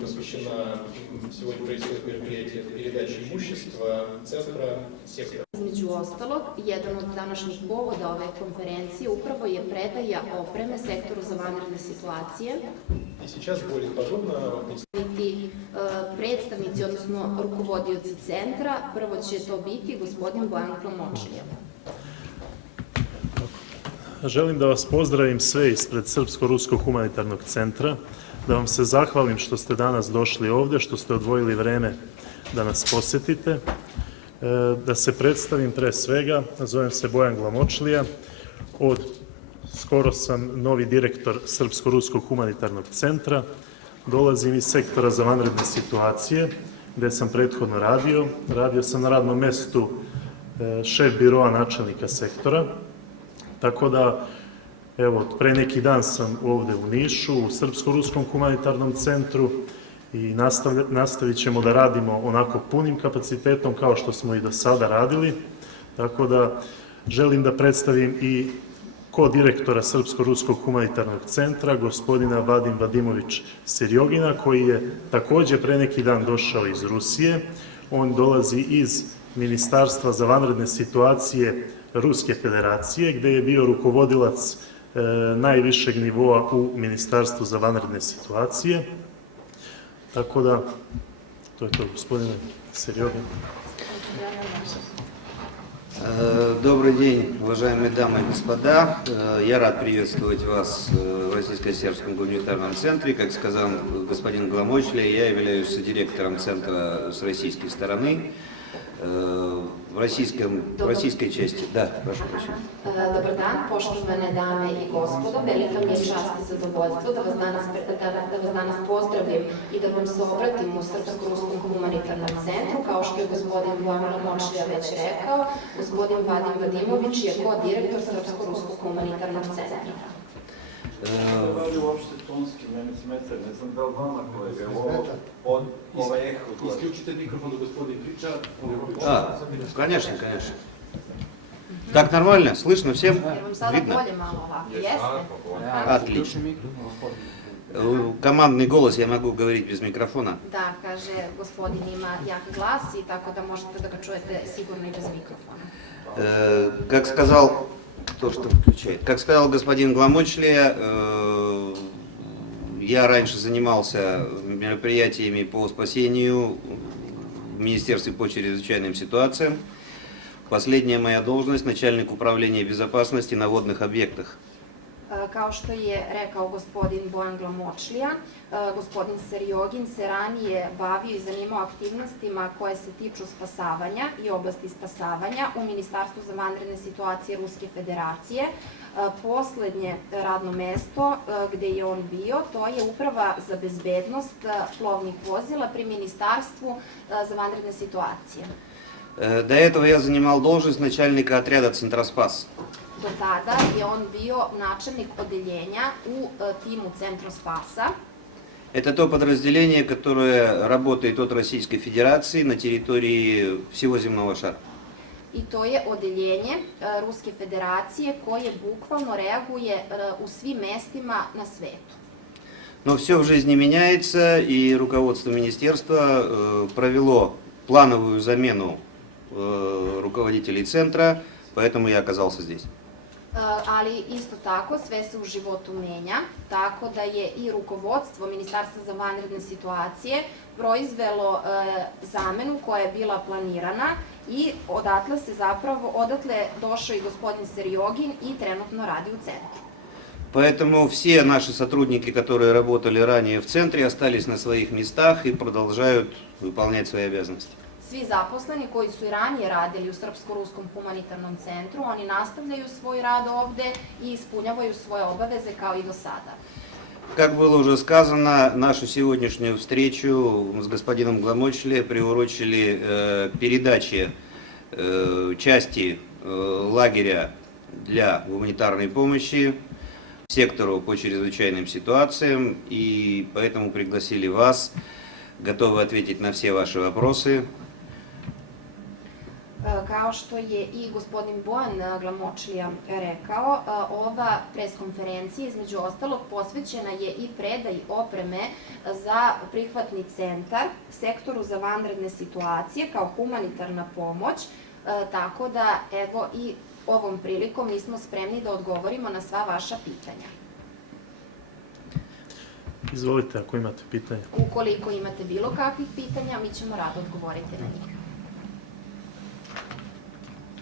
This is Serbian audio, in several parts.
Посвящена сегодня происходит мероприятие передачи имущества центра сектора. Između ostalog, jedan od današnjih povoda ove konferencije upravo je predaja opreme sektoru za vanredne situacije. И сейчас будет подробно Predstavnici, odnosno rukovodioci centra, prvo će to biti gospodin Bojan Glamočlija. Želim da vas pozdravim sve ispred Srpsko-ruskog humanitarnog centra, da vam se zahvalim što ste danas došli ovde, što ste odvojili vreme da nas posetite, da se predstavim pre svega. Zovem se Bojan Glamočlija, skoro sam novi direktor Srpsko-ruskog humanitarnog centra, dolazim iz sektora za vanredne situacije, gde sam prethodno radio. Radio sam na radnom mestu šef biroa načelnika sektora, tako da, evo, pre neki dan sam ovde u Nišu, u Srpsko-ruskom humanitarnom centru i nastavit ćemo da radimo onako punim kapacitetom kao što smo i do sada radili, tako da želim da predstavim i kodirektora Srpsko-ruskog humanitarnog centra, gospodina Vadim Vadimović Serjogina, koji je takođe pre neki dan došao iz Rusije. On dolazi iz Ministarstva za vanredne situacije Ruske federacije, gde je bio rukovodilac najvišeg nivoa u Ministarstvu za vanredne situacije. Tako da, to je to, gospodine Серьёгин. Добрый день, уважаемые дамы и господа. Я рад приветствовать вас в Российско-Сербском гуманитарном центре. Как сказал господин Гламочлия, я являюсь директором центра с российской стороны. В российской части. Да, прошу прощения. Dobar dan, poštovane dame i gospodo. Velika mi je čast i zadovoljstvo da vas danas pozdravim i da vam se obratim u Srpsko-ruskom humanitarnom centru. Kao što je gospodin Bojan Glamočlija već rekao, gospodin Vadim Vadimović je kodirektor Srpsko-ruskog humanitarnog centra. Uopšte tonski, meni smeta, ne znam da li vama kolega, ovo eho. Isključite mikrofon da gospodin priča. Конечно, конечно. Так нормально? Слышно всем? Vam sada Видно? bolje malo ovako, jeste? Отлично. Командный голос, я могу говорить без микрофона. Da, kaže, gospodin ima jak glas i tako da možete da ga čujete sigurno i bez mikrofona. Как сказал... То, что включает. Как сказал господин Гламочлия, я раньше занимался мероприятиями по спасению в Министерстве по чрезвычайным ситуациям. Последняя моя должность – начальник управления безопасности на водных объектах. Kao što je rekao gospodin Bojan Glamočlija, gospodin Serjogin se ranije bavio i zanimao aktivnostima koje se tiču spasavanja i oblasti spasavanja u Ministarstvu za vanredne situacije Ruske federacije. Poslednje radno mesto gde je on bio, to je Uprava za bezbednost plovnih vozila pri Ministarstvu za vanredne situacije. До этого я занимал должность начальника отряда «Центроспас». Do tada je on bio načelnik odeljenja u timu Centrospasa. Это то подразделение, которое работает от Российской Федерации на территории всего земного шара. I to je odeljenje Ruske federacije koje bukvalno reaguje u svim mestima na svetu. Но все в жизни меняется, и руководство министерства провело плановую замену руководителей центра, поэтому я оказался здесь. Ali isto tako sve se u životu menja, tako da je i rukovodstvo Ministarstva za vanredne situacije proizvelo zamenu koja je bila planirana i odatle došao i gospodin Serjogin i trenutno radi u centru. Поэтому все наши сотрудники, которые работали ранее в центре, остались на своих местах и продолжают выполнять свои обязанности. Svi zaposleni koji su i ranije radili u Srpsko-ruskom humanitarnom centru, oni nastavljaju svoj rad ovde i ispunjavaju svoje obaveze kao i do sada. Как было уже сказано, нашу сегодняшнюю встречу с господином Гламочлия приурочили к передаче части лагеря для гуманитарной помощи сектору по чрезвычайным ситуациям, и поэтому пригласили вас, готовы ответить на все ваши вопросы. kao što je i gospodin Bojan Glamočlija rekao, ova preskonferencija između ostalog posvećena je i predaji opreme za prihvatni centar, sektoru za vanredne situacije kao humanitarna pomoć, tako da evo i ovom prilikom mi smo spremni da odgovorimo na sva vaša pitanja. Izvolite ako imate pitanja. Ukoliko imate bilo kakvih pitanja, mi ćemo rado odgovoriti na njih.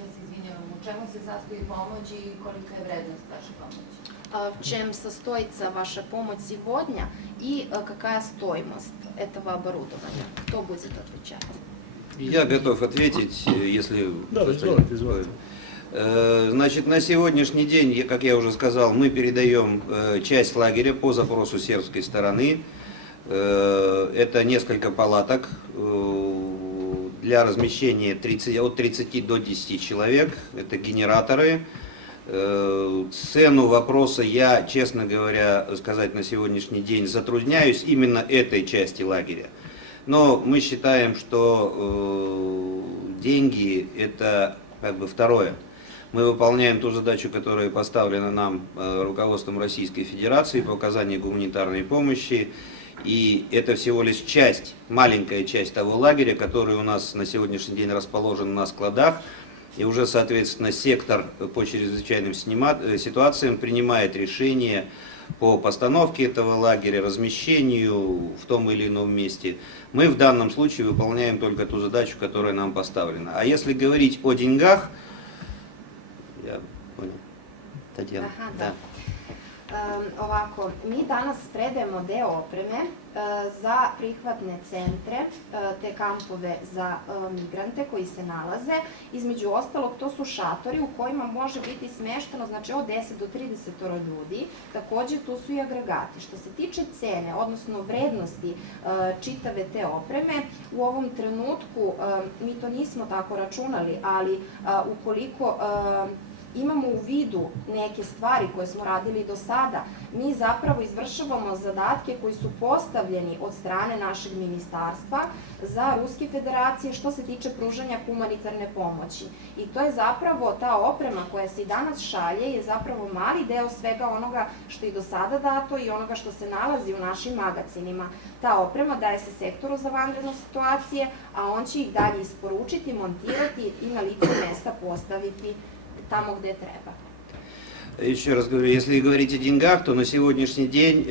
Ja se izvinjavam, u čemu se sastoji pomoć i kolika je vrednost vaše pomoći? В чем состоится ваша помощь сегодня и какая стоимость этого оборудования? Кто будет отвечать? Я готов ответить, если... Да, извольте. Значит, на сегодняшний день, как я уже сказал, мы передаем часть лагеря по запросу сербской стороны. Это несколько палаток для размещения от 30 до 10 человек. Это генераторы. Цену вопроса я, честно говоря, сказать на сегодняшний день затрудняюсь именно этой части лагеря. Но мы считаем, что деньги это как бы второе. Мы выполняем ту задачу, которая поставлена нам руководством Российской Федерации по оказанию гуманитарной помощи. И это всего лишь часть, маленькая часть того лагеря, который у нас на сегодняшний день расположен на складах. И уже, соответственно, сектор по чрезвычайным ситуациям принимает решение по постановке этого лагеря, размещению в том или ином месте. Мы в данном случае выполняем только ту задачу, которая нам поставлена. А если говорить о деньгах, я понял, Татьяна, Aha, da. Ovako, mi danas predajemo deo opreme za prihvatne centre, te kampove za migrante koji se nalaze. Između ostalog, to su šatori u kojima može biti smešteno, znači od 10 do 30 ljudi. Takođe, tu su i agregati. Što se tiče cene, odnosno vrednosti čitave te opreme, u ovom trenutku mi to nismo tako računali, ali ukoliko imamo u vidu neke stvari koje smo radili do sada, mi zapravo izvršavamo zadatke koji su postavljeni od strane našeg ministarstva za Ruske federacije što se tiče pružanja humanitarne pomoći. I to je zapravo ta oprema koja se i danas šalje je zapravo mali deo svega onoga što je do sada dato i onoga što se nalazi u našim magacinima. Ta oprema daje se sektoru za vanredne situacije, a on će ih dalje isporučiti, montirati i na licu mesta postaviti tamo gde treba. Еще раз говорю, если говорить о деньгах, то на сегодняшний день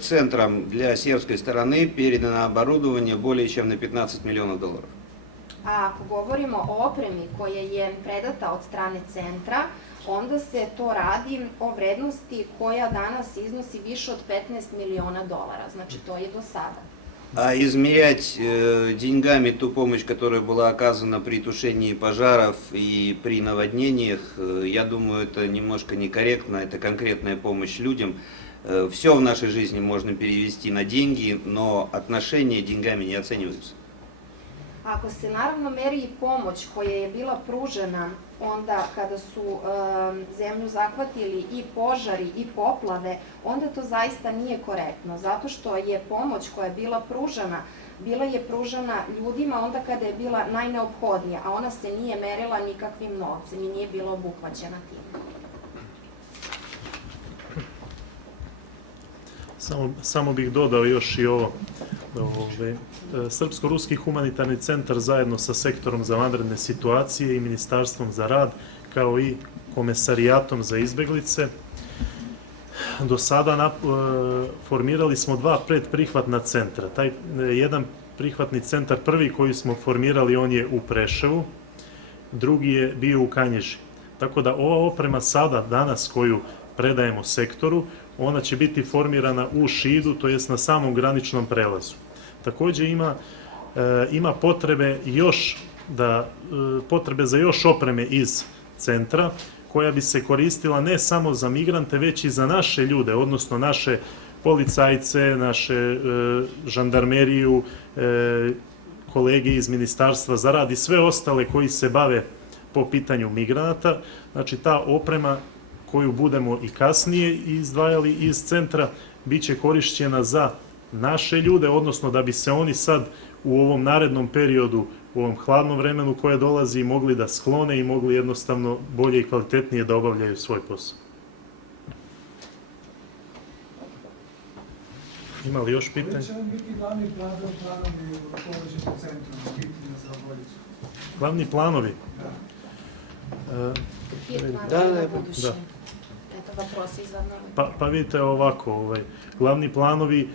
центром для сербской стороны передано оборудование более чем на 15 миллионов долларов. A ako govorimo o opremi koja je predata od strane centra, onda se to radi o vrednosti koja danas iznosi više od 15 miliona dolara. Znači to je do sada. А измерять деньгами ту помощь, которая была оказана при тушении пожаров и при наводнениях, я думаю, это немножко некорректно, это конкретная помощь людям. Все в нашей жизни можно перевести на деньги, но отношения деньгами не оцениваются. Ako se naravno meri i pomoć koja je bila pružena onda kada su zemlju zahvatili i požari i poplave, onda to zaista nije korektno, zato što je pomoć koja je bila je pružana ljudima onda kada je bila najneophodnija, a ona se nije merila nikakvim novcem i nije bila obuhvaćena tim. Samo bih dodao još i ovo. Srpsko-ruski humanitarni centar zajedno sa sektorom za vanredne situacije i Ministarstvom za rad, kao i Komesarijatom za izbeglice, do sada formirali smo 2 predprihvatna centra. Taj jedan prihvatni centar, prvi koji smo formirali, on je u Preševu, drugi je bio u Kanjiži. Tako da ova oprema sada, danas koju predajemo sektoru, ona će biti formirana u Šidu, to jest na samom graničnom prelazu. Takođe ima potrebe za još opreme iz centra koja bi se koristila ne samo za migrante, već i za naše ljude, odnosno naše policajce, naše žandarmeriju, kolege iz Ministarstva za rad i sve ostale koji se bave po pitanju migranata. Znači ta oprema koju budemo i kasnije izdvajali iz centra bit će korišćena za naše ljude, odnosno da bi se oni sad u ovom narednom periodu u ovom hladnom vremenu koje dolazi mogli da sklone i mogli jednostavno bolje i kvalitetnije da obavljaju svoj posao. Ima li još pitanja? Koji će vam biti glavni planovi rukovođenja centrom obitelji za bolnicu? Glavni planovi? Na buduće. Eto, вопрос izvan. Pa vidite ovako, glavni planovi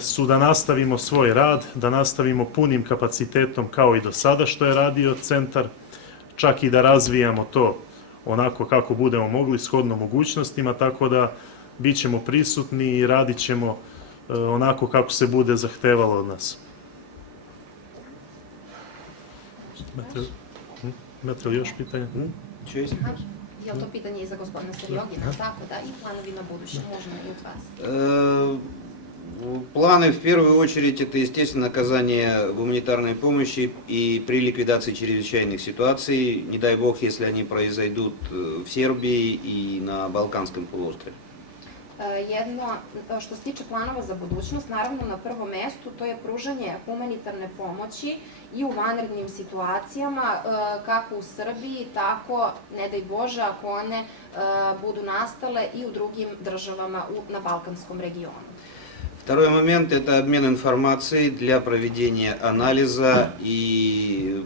su da nastavimo svoj rad, da nastavimo punim kapacitetom kao i do sada što je radio centar, čak i da razvijamo to onako kako budemo mogli, shodno mogućnostima, tako da bit ćemo prisutni i radit ćemo onako kako se bude zahtevalo od nas. Imate li još pitanja? Je li to pitanje i za gospodina Serjogina? Tako da, i planovi na buduće, možemo i od vas. Планы, в первую очередь, это, естественно, оказание гуманитарной помощи и при ликвидации чрезвычайных ситуаций, не дай бог, если они произойдут в Сербии и на Балканском полуострове. Jedno, što se tiče planova za budućnost, naravno na prvom mestu to je pružanje humanitarne pomoći i u vanrednim situacijama, kako u Srbiji, tako, ne daj Bože, ako one budu nastale i u drugim državama na Balkanskom regionu. Второй момент – это обмен информацией для проведения анализа и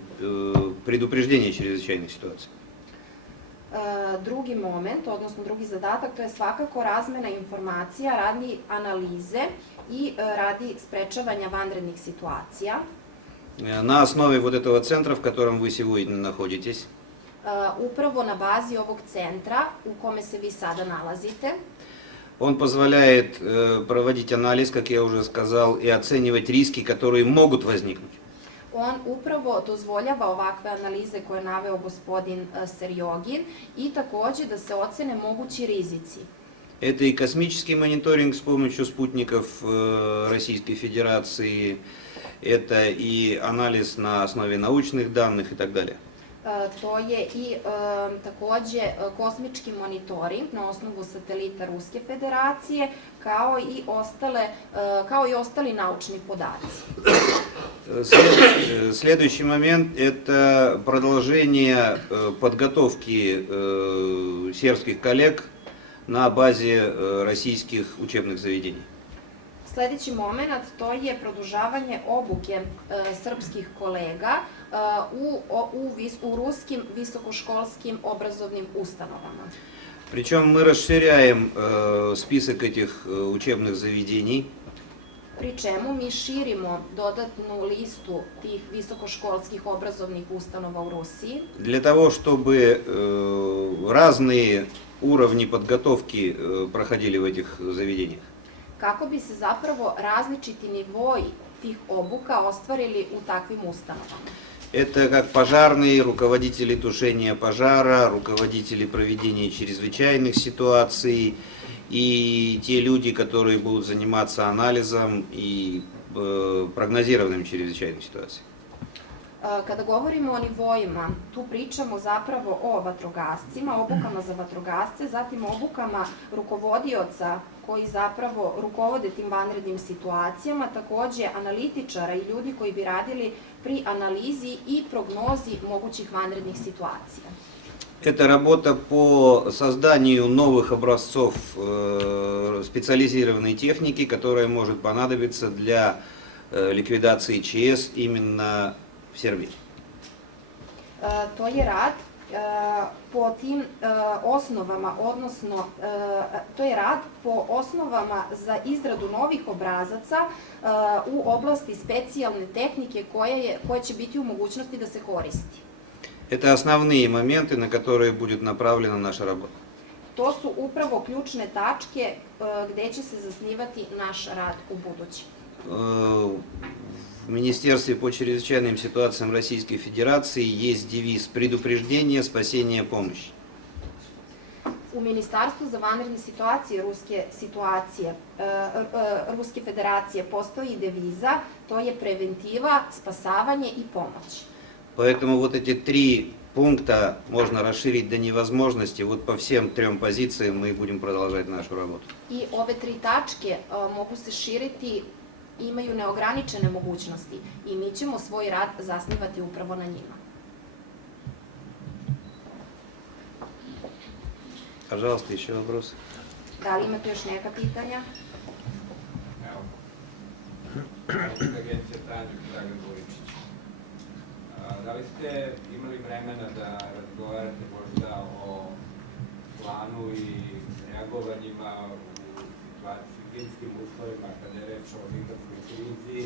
предупреждения чрезвычайных ситуаций. Drugi moment, odnosno drugi zadatak, to je svakako razmena informacija radi analize i radi sprečavanja vanrednih situacija. На основе вот этого центра, в котором вы сегодня находитесь, upravo na bazi ovog centra u kome se vi sada nalazite, он позволяет проводить анализ, как я уже сказал, и оценивать риски, которые могут возникнуть. On upravo dozvoljava ovakve analize koje je naveo gospodin Serjogin i takođe da se ocene mogući rizici. Это и космический мониторинг с помощью спутников Российской Федерации, это и анализ на основе научных данных и так далее. To je i takođe kosmički monitoring na osnovu satelita Ruske federacije, kao i ostali naučni podaci. Следующий момент – это продолжение подготовки сербских коллег на базе российских учебных заведений. Sledeći moment, to je produžavanje obuke srpskih kolega u ruskim visokoškolskim obrazovnim ustanovama. Причем мы расширяем список этих учебных заведений. Pri čemu mi širimo dodatnu listu tih visokoškolskih obrazovnih ustanova u Rusiji. Для того, чтобы разные уровни подготовки проходили в этих заведениях. Kako bi se zapravo različiti nivoji tih obuka ostvarili u takvim ustanovama. Это как пожарные, руководители тушения пожара, руководители проведения чрезвычайных ситуаций и те люди, которые будут заниматься анализом и прогнозированием чрезвычайных ситуаций. Kada govorimo o nivoima, tu pričamo zapravo o vatrogascima, obukama za vatrogasce, zatim obukama rukovodioca koji zapravo rukovode tim vanrednim situacijama, takođe analitičara i ljudi koji bi radili pri analizi i prognozi mogućih vanrednih situacija. Это работа по созданию новых образцов специализированной техники, которая может понадобиться для ликвидации ЧС именно в Сербии. To je rad po tim osnovama, odnosno to je rad po osnovama za izradu novih obrazaca u oblasti specijalne tehnike koja će biti u mogućnosti da se koristi. Это основные моменты, на которые будет направлена наша работа. To su upravo ključne tačke gde će se zasnivati naš rad u budući. В Министерстве по чрезвычайным ситуациям Российской Федерации есть девиз «Предупреждение, спасение, помощь». U Ministarstvu za vanredne situacije Ruske federacije postoji deviza, to je preventiva, spasavanje i pomoć. Поэтому вот эти три пункта можно расширить до невозможности. Вот по всем трем позициям мы будем продолжать нашу работу. I ove tri tačke mogu se širiti imaju neograničene mogućnosti i mi ćemo svoj rad zasnivati upravo na njima. Пожалуйста, еще вопрос. Da li imate još neka pitanja? Evo, Evropska agencija Tanjug, Dragan Vujičić. Da li ste imali vremena da razgovarate možda o planu i reagovanjima u situaciji, zimskim uslovima kada je reč o migrantskoj krizi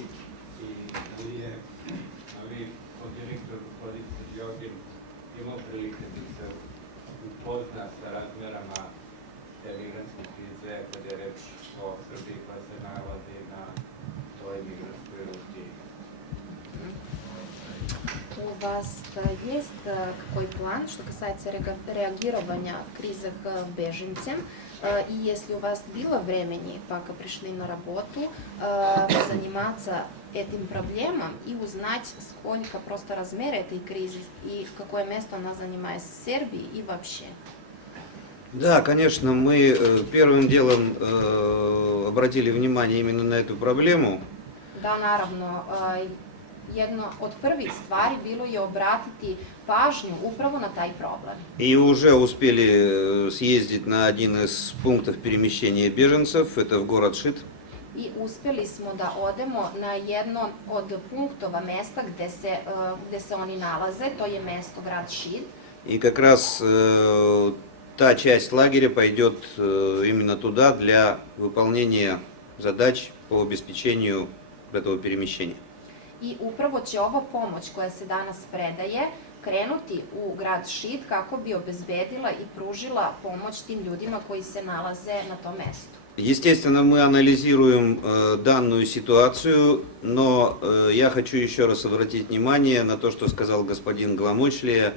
i da li od direktora gospodin Serjogin imao prilike da se upozna sa razmerama te migrantske krize kada je reč o Srbiji koja se nalazi na toj migrantskoj ruti? У вас есть какой план, что касается реагирования в кризах беженцам? И если у вас было времени, пока пришли на работу, заниматься этим проблемой и узнать, сколько просто размер этой кризы и какое место она занимает в Сербии и вообще? Да, конечно, мы первым делом обратили внимание именно на эту проблему. Da, naravno, jedno od prvih stvari bilo je obratiti pažnju upravo na taj problem. И уже успели съездить на один из пунктов перемещения беженцев, это в город Шит. I uspjeli smo da odemo na jedno od punktova mesta gde se oni nalaze, to je mesto grad Šid. И как раз та часть лагеря пойдет именно туда для выполнения задач по обеспечению этого перемещения. I upravo će ova pomoć koja se danas predaje krenuti u grad Šid kako bi obezbedila i pružila pomoć tim ljudima koji se nalaze na tom mestu. Естественно, мы анализируем данную ситуацию, но я хочу еще раз обратить внимание на то, что сказал господин Гламочлия.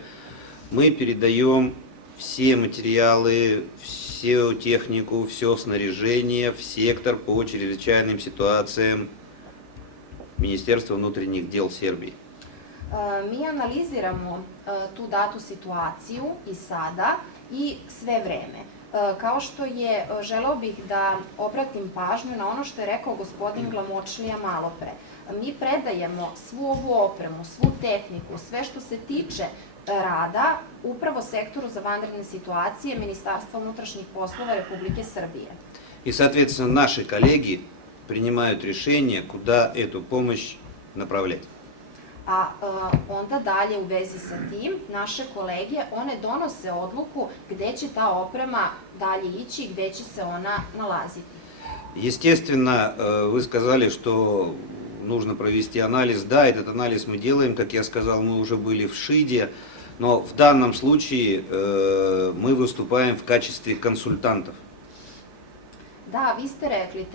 Мы передаем все материалы, всю технику, все снаряжение в сектор по чрезвычайным ситуациям Министерства внутренних дел Сербии. Mi analiziramo tu datu situaciju i sada i sve vreme. Kao što je, želeo bih da obratim pažnju na ono što je rekao gospodin Glamočlija malo pre. Mi predajemo svu ovu opremu, svu tehniku, sve što se tiče rada upravo sektoru za vanredne situacije Ministarstva unutrašnjih poslova Republike Srbije. И, соответственно, наши коллеги принимают решение, куда эту помощь направлять. A onda dalje u vezi sa tim, naše kolege, one donose odluku gde će ta oprema dalje ići i gde će se ona nalaziti. Естественно, вы сказали, что нужно провести анализ. Да, этот анализ мы делаем, как я сказал, мы уже были в Шиде, но в данном случае мы выступаем в качестве консультантов. Da, vi ste rekli,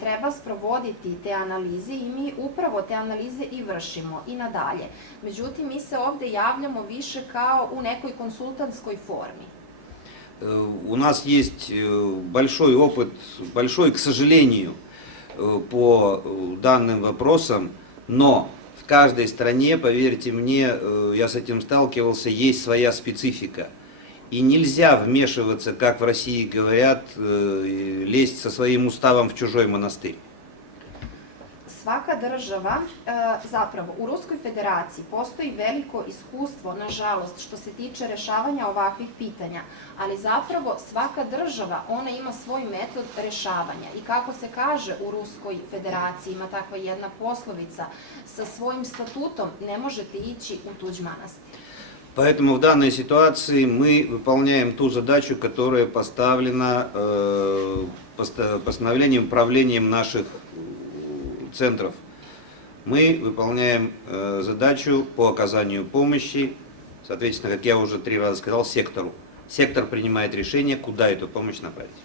treba sprovoditi te analize i mi upravo te analize i vršimo i nadalje. Međutim, mi se ovde javljamo više kao u nekoj konsultantskoj formi. У нас есть большой опыт, большой, к сожалению, по данным вопросам, но в каждой стране, поверьте мне, я с этим сталкивался, есть своя специфика. И нельзя вмешиваться, как в России говорят, лезть со своим уставом в чужой монастырь. Svaka država, zapravo u Ruskoj federaciji postoji veliko iskustvo, nažalost, što se tiče rešavanja ovakvih pitanja, ali zapravo svaka država, ona ima svoj metod rešavanja i kako se kaže u Ruskoj federaciji, ima takva jedna poslovica, sa svojim statutom ne možete ići u tuđ manastir. Поэтому в данной ситуации мы выполняем ту задачу, которая поставлена постановлением, правлением наших центров. Мы выполняем задачу по оказанию помощи, соответственно, как я уже 3 раза сказал, сектору. Сектор принимает решение, куда эту помощь направить.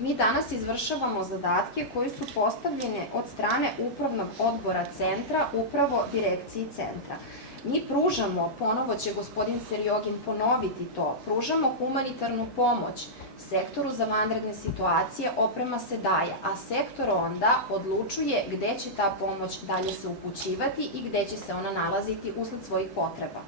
Mi danas izvršavamo zadatke koji su postavljene od strane Upravnog odbora centra, upravo direkciji centra. Mi pružamo, ponovo će gospodin Serjogin ponoviti to, pružamo humanitarnu pomoć sektoru za vanredne situacije, oprema se daje, a sektor onda odlučuje gde će ta pomoć dalje se upućivati i gde će se ona nalaziti usled svojih potreba.